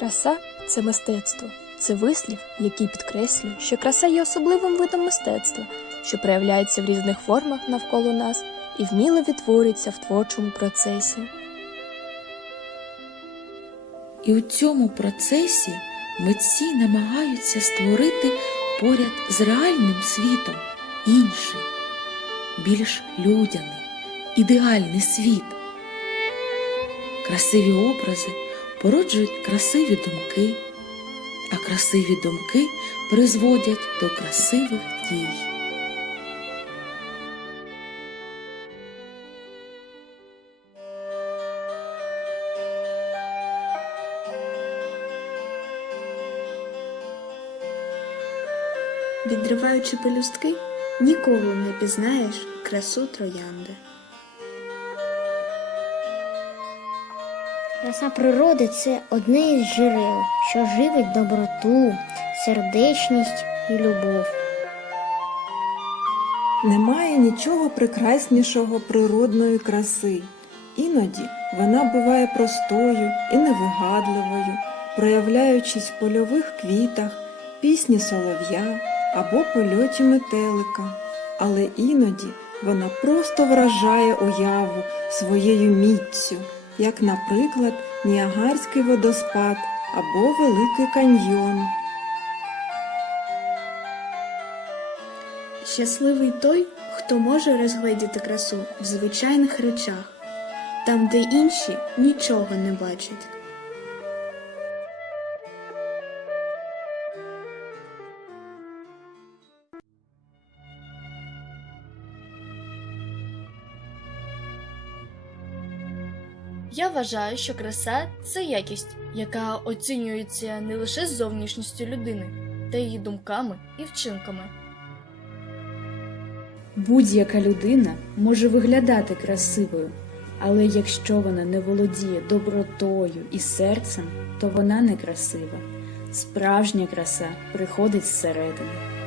Краса це мистецтво, це вислів, який підкреслює, що краса є особливим видом мистецтва, що проявляється в різних формах навколо нас і вміло відтворюється в творчому процесі. І у цьому процесі митці намагаються створити поряд з реальним світом інший, більш людяний, ідеальний світ. Красиві образи породжують красиві думки, а красиві думки призводять до красивих дій. Відриваючи пелюстки, ніколи не пізнаєш красу троянди. Краса природи це одне із джерел, що живить доброту, сердечність і любов. Немає нічого прекраснішого природної краси. Іноді вона буває простою і невигадливою, проявляючись в польових квітах, пісні солов'я або польоті метелика. Але іноді вона просто вражає уяву своєю міццю, як, наприклад, Ніагарський водоспад або Великий каньйон. Щасливий той, хто може розгледіти красу в звичайних речах, там, де інші нічого не бачать. Я вважаю, що краса це якість, яка оцінюється не лише зовнішністю людини, та її думками і вчинками. Будь-яка людина може виглядати красивою, але якщо вона не володіє добротою і серцем, то вона не красива. Справжня краса приходить зсередини.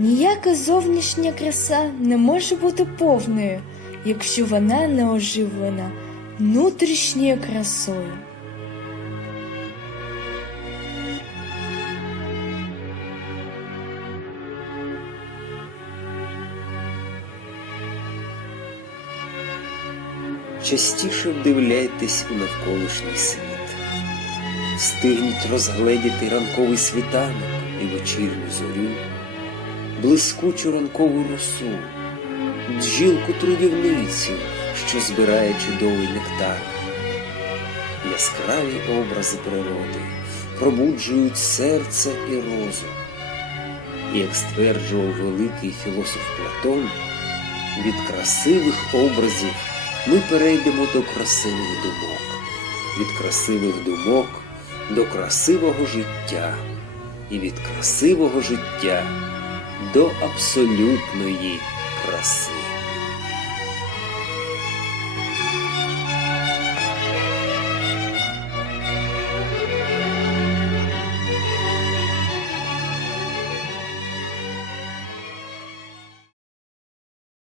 Ніяка зовнішня краса не може бути повною, якщо вона не оживлена внутрішньою красою. частіше вдивляйтесь у навколишній світ. Встигніть розгледіти ранковий світанок і вечірню зорю, блискучу ранкову росу, бджілку трудівницю, що збирає чудовий нектар. Яскраві образи природи пробуджують серце і розум. І як стверджував великий філософ Платон, від красивих образів ми перейдемо до красивих думок, від красивих думок до красивого життя, і від красивого життя до абсолютної краси.